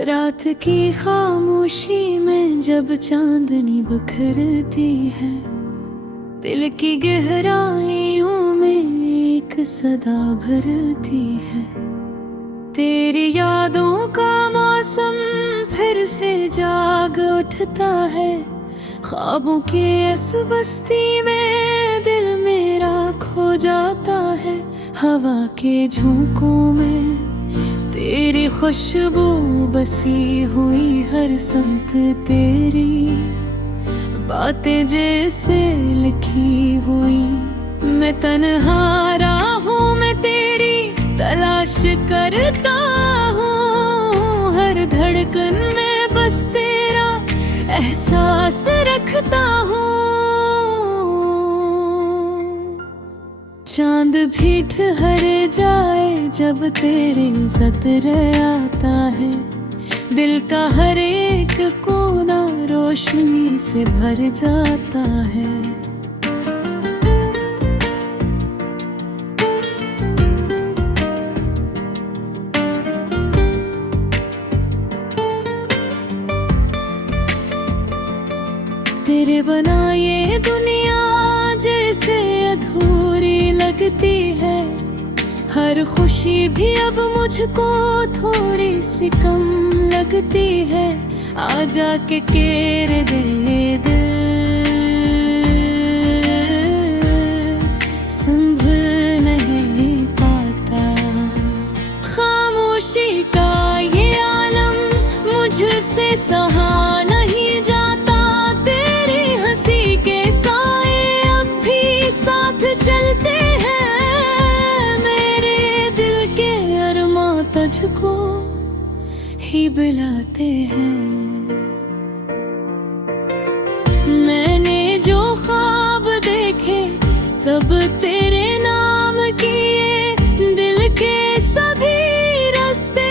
रात की खामोशी में जब चांदनी बिखरती है, दिल की गहराइयों में एक सदा भरती है। तेरी यादों का मौसम फिर से जाग उठता है। ख्वाबों के इस बस्ती में दिल मेरा खो जाता है। हवा के झोंकों में तेरी खुशबू बसी हुई, हर संत तेरी बातें जैसे लिखी हुई। मैं तन्हा राहों में तेरी तलाश करता हूँ, हर धड़कन में बस तेरा एहसास रखता हूँ। चांद भी ठहर जाए जब तेरे ज़िक्र आता है, दिल का हर एक कोना रोशनी से भर जाता है। तेरे बना ये दुनिया जैसे अधूरी लगती है। हर खुशी भी अब मुझको थोड़ी सी कम लगती है। आजा के केर दे दिल, संभल नहीं पाता। खामोशी का ये आलम मुझसे सहा नहीं जाता। तेरी हंसी के साए अब भी साथ चलते हैं। मेरे दिल के अरमां तुझको ही बुलाते हैं। मैंने जो ख्वाब देखे सब तेरे नाम किए, दिल के सभी रास्ते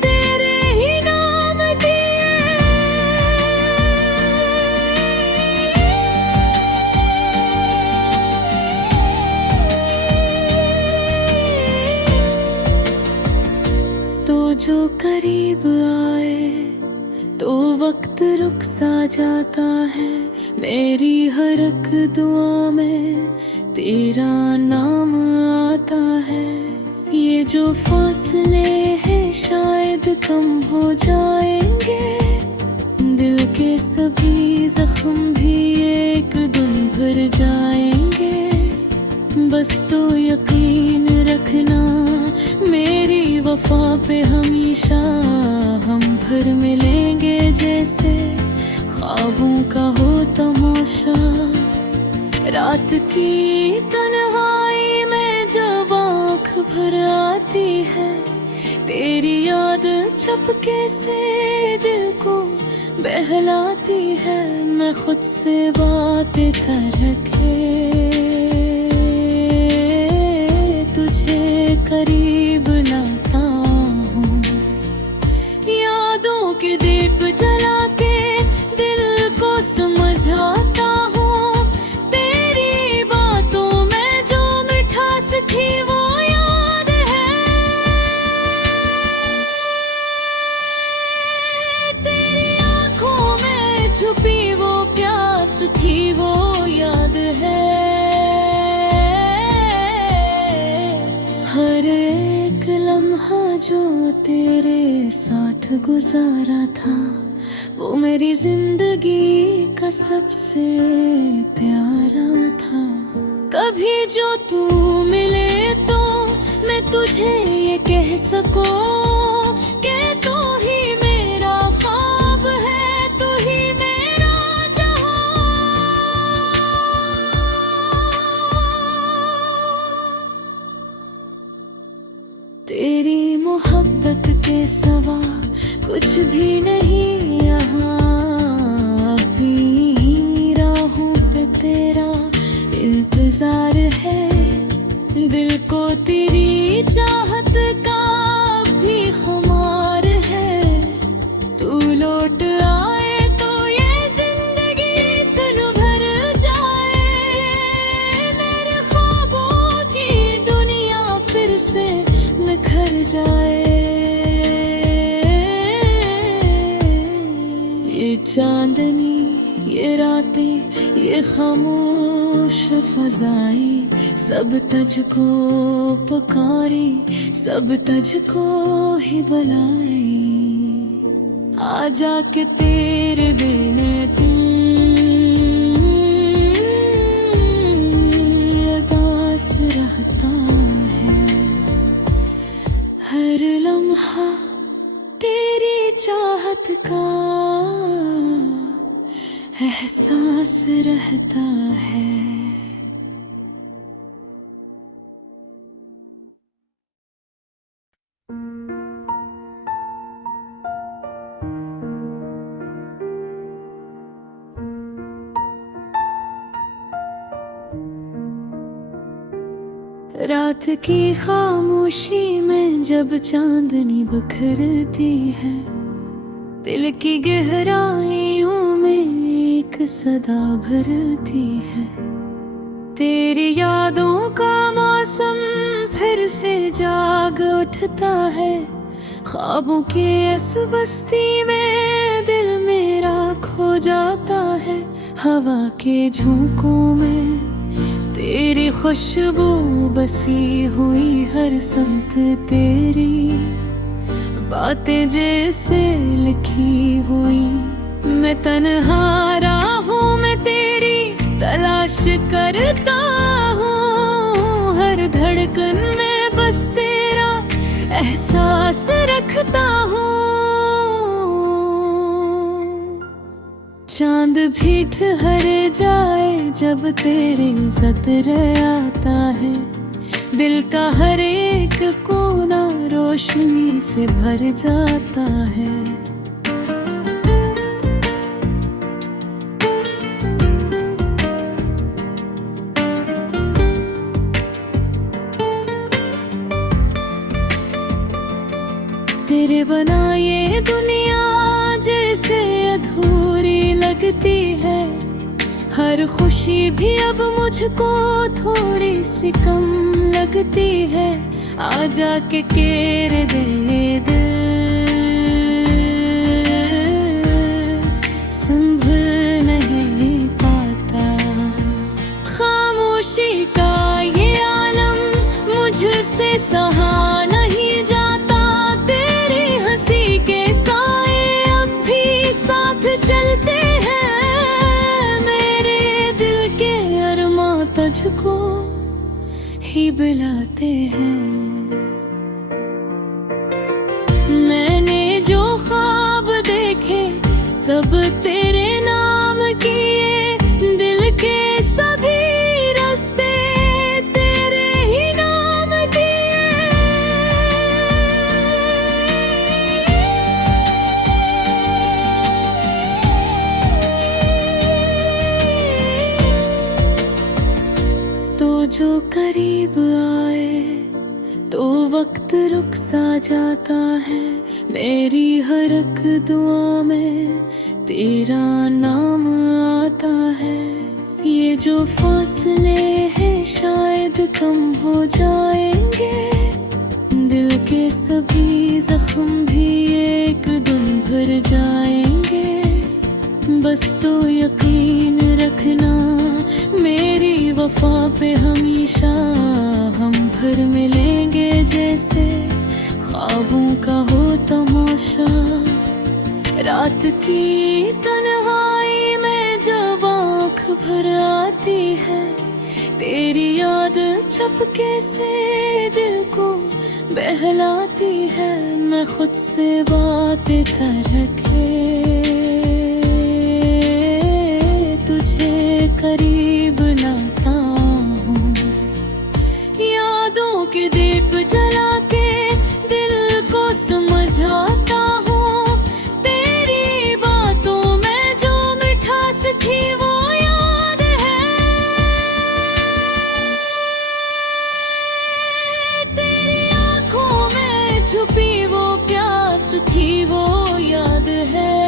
तेरे ही नाम दिए। तो जो करीब आए तो वक्त रुक सा जाता है। मेरी हर एक दुआ में तेरा नाम आता है। ये जो फासले हैं शायद कम हो जाएंगे, दिल के सभी जख्म भी एक दिन भर जाएंगे। बस तो यकीन रखना मेरी वफा पे, हमेशा हम फिर मिलेंगे जैसे ख्वाबों का हो तमाशा। रात की तन्हाई में जब आँख भर आती है, तेरी याद चुपके से दिल को बहलाती है। मैं खुद से बातें करके तुझे करीब लाता हूँ। यादों के दीप जला के दिल को समझाता हूँ। तेरी बातों में जो मिठास थी वो याद है। तेरी आँखों में छुपी वो प्यास थी वो याद है। हर एक लम्हा जो तेरे साथ गुजारा था, वो मेरी जिंदगी का सबसे प्यारा था। कभी जो तू मिले तो मैं तुझे ये कह सकूं कि तू ही मेरा ख्वाब है, तू ही मेरा जहां। तेरी मोहब्बत के सिवा कुछ भी नहीं यहाँ। अपनी राहों पे तेरा इंतजार है, दिल को तेरी चाहत का भी ख्याल ये चांदनी, ये रातें, ये खामोश फजाएं, सब तुझको पुकारी, सब तुझको ही बुलाए। आजा के तेरे बिन उदास रहता है। हर लम्हा तेरी चाहत का एहसास रहता है। रात की खामोशी में जब चांदनी बिखरती है, दिल की गहराइयों में एक सदा भरती है। तेरी यादों का मौसम फिर से जाग उठता है। ख्वाबों के इस बस्ती में दिल मेरा खो जाता है। हवा के झोंकों में तेरी खुशबू बसी हुई, हर संत तेरी बातें जैसे लिखी हुई। मैं तन्हा राहों में तेरी तलाश करता हूँ, हर धड़कन में बस तेरा एहसास रखता हूँ। चांद भी ठहर जाए जब तेरी जिक्र आता है, दिल का हर एक कोना रोशनी से भर जाता है। तेरे बना ये दुनिया जैसे अधूरी लगती है। हर खुशी भी अब मुझको थोड़ी सी कम लगती है। आजा के केर दे दिल, संभल नहीं पाता। खामोशी का ये आलम मुझसे सहा नहीं जाता। तेरी हंसी के साए अब भी साथ चलते हैं। मेरे दिल के अरमां तुझको ही बुलाते हैं। मैंने जो ख्वाब देखे सब तेरे नाम किए, दिल के सभी रास्ते तेरे ही नाम दिए। तो जो करीब आए तो वक्त रुक सा जाता है। मेरी हर एक दुआ में तेरा नाम आता है। ये जो फासले हैं शायद कम हो जाएंगे, दिल के सभी जख्म भी एक दिन भर जाएंगे। बस तो यकीन रखना मेरी वफा पे, हमेशा हम भर मिलेंगे जैसे ख्वाबों का हो तमाशा। रात की तन्हाई में जब आँख भर आती है, तेरी याद चपके से दिल को बहलाती है। मैं खुद से बातें करके तुझे करीब लाता हूँ। यादों के दीप जला के दिल को समझाता हूँ। तेरी बातों में जो मिठास थी वो याद है। तेरी आँखों में छुपी वो प्यास थी वो याद है।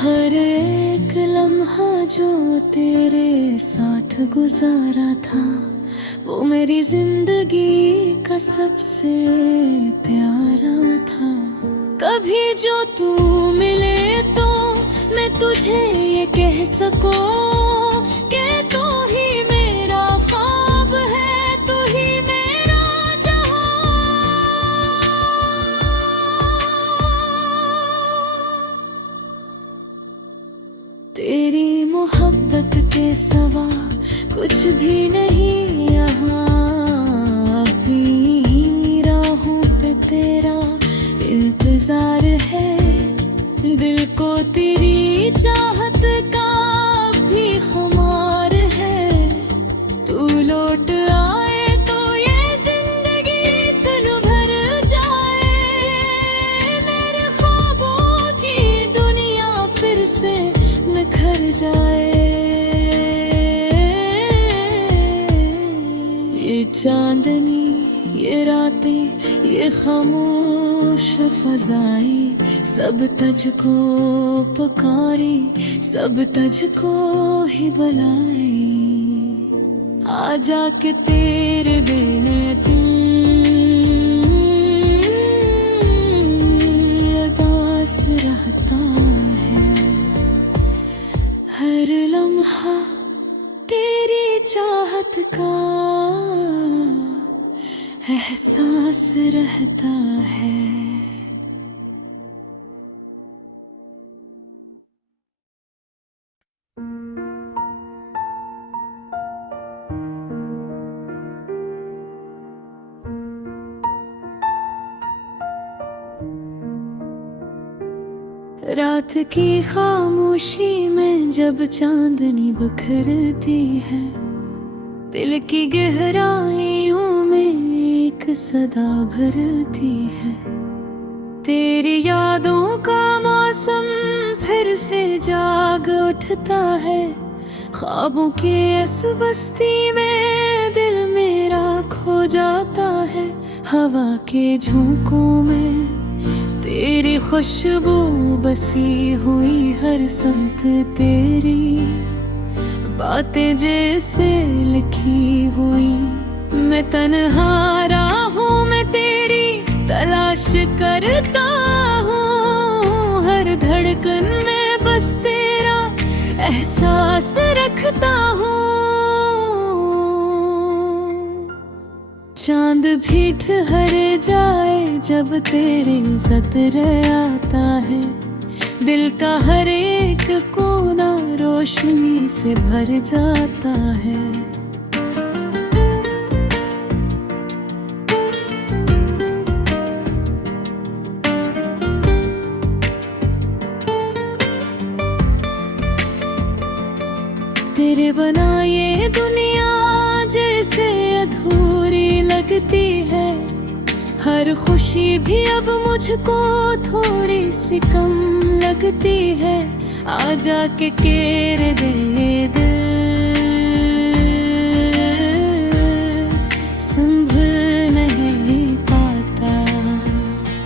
हर एक लम्हा जो तेरे साथ गुजारा था, वो मेरी जिंदगी का सबसे प्यारा था। कभी जो तू मिले तो मैं तुझे ये कह सकूं कि तू ही मेरा ख्वाब है, तू ही मेरा जहां। तेरी मोहब्बत के सिवा कुछ भी नहीं यहाँ, अपनी ही राहों पे तेरा इंतजार है। दिल को तेरी चाहत का भी खुमार है, तू लौट आए तो ये जिंदगी सुन भर जाए। मेरे ख्वाबों की दुनिया फिर से निखर जाए। ये चांदनी, ये रातें, ये खामोश फजाएं, सब तुझको पुकारी, सब तुझको ही बुलाए। आ जाके तेरे बिन दिल उदास रहता है। हर लम्हा तेरी चाहत का एहसास रहता है। रात की खामोशी में जब चांदनी बिखरती है, दिल की गहराइयों में एक सदा भरती है। तेरी यादों का मौसम फिर से जाग उठता है। ख्वाबों के इस बस्ती में दिल मेरा खो जाता है। हवा के झोंकों में तेरी खुशबू बसी हुई, हर संत तेरी बातें जैसे लिखी हुई। मैं तन्हा राहों में तेरी तलाश करता हूँ, हर धड़कन में बस तेरा एहसास रखता हूँ। चांद भी ठहर जाए जब तेरी जिक्र आता है, दिल का हर एक कोना रोशनी से भर जाता है। तेरे बना ये दुनिया जैसे अधूरी लगती है। हर खुशी भी अब मुझको थोड़ी सी कम लगती है। आ जाके केर दे दिल, संभल नहीं पाता।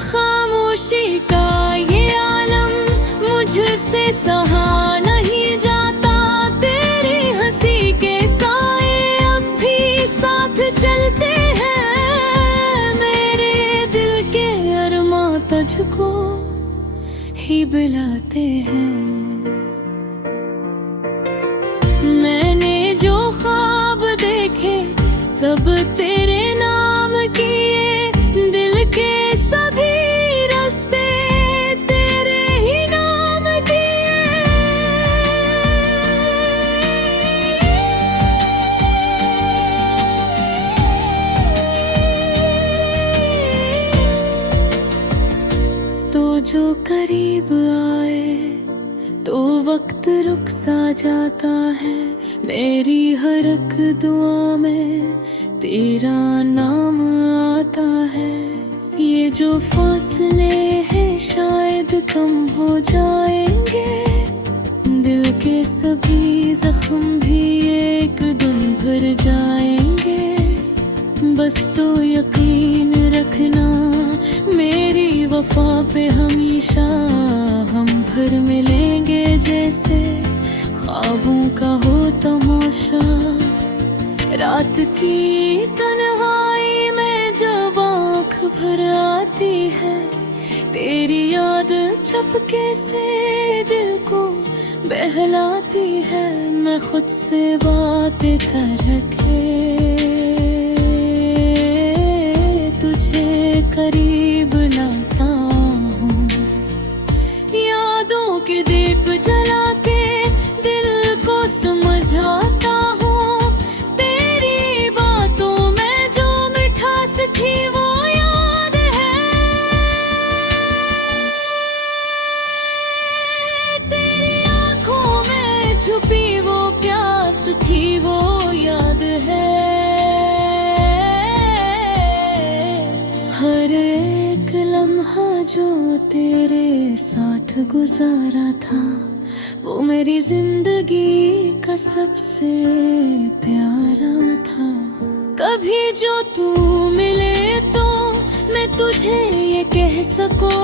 खामोशी का ये आलम मुझसे सहा नहीं जाता। तेरी हंसी के साए अब भी साथ चलते हैं। मेरे दिल के अरमां तुझको ही बुलाते हैं। मैंने जो ख्वाब देखे सब तेरे नाम किए, दिल के सभी रास्ते तेरे ही नाम किए। तो जो करीब आए तो वक्त रुक सा जाता है। मेरी हर एक दुआ में तेरा नाम आता है। ये जो फासले हैं शायद कम हो जाएंगे, दिल के सभी जख्म भी एक दिन भर जाएंगे। बस तो यकीन रखना मेरी वफा पे, हमेशा हम भर मिलेंगे जैसे ख्वाबों का हो तमाशा। रात की तन्हाई में जब आँख भर आती है, तेरी याद चपके से दिल को बहलाती है, मैं खुद से बातें करके तुझे करीब लाता हूँ। यादों के दीप जला के दिल को समझाता हूँ। तेरी बातों में जो मिठास थी वो याद है। तेरी आंखों में छुपी वो प्यास थी वो याद है। हर एक लम्हा जो तेरे साथ गुजारा था, वो मेरी जिंदगी का सबसे प्यारा था। कभी जो तू मिले तो मैं तुझे ये कह सकूं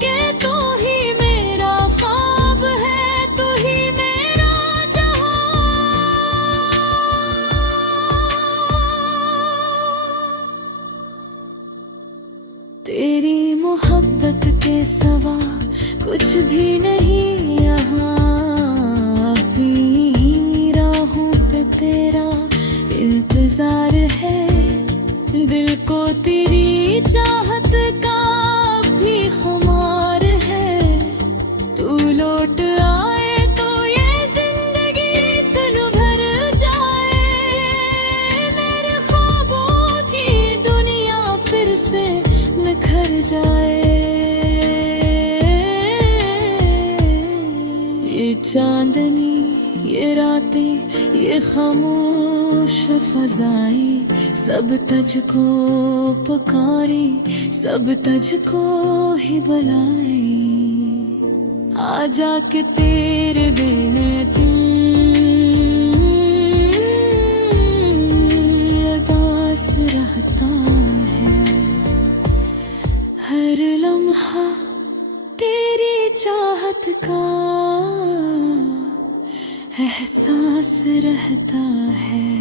कि तू ही मेरा ख्वाब है, तू ही मेरा जहां। तेरी मोहब्बत के सिवा कुछ भी नहीं यहाँ। अपनी राहों पे तेरा इंतजार है, दिल को तेरी चाहत का भी खुमार है। तू लौट आए तो ये जिंदगी सुन भर जाए, मेरे ख्वाबों की दुनिया फिर से निखर जाए। ये चांदनी, ये रातें, ये खामोश फजाएं, सब तुझको पुकारी, सब तुझको ही बुलाए। आ जाके तेरे बिन उदास रहता है। हर लम्हा तेरी चाहत का एहसास रहता है।